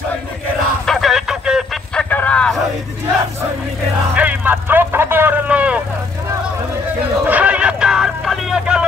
সৈনিকেরা টুকে টুকে দিচ্ছে কারা এই মাত্র খবর এলো সৈনিকার পালিয়ে গেল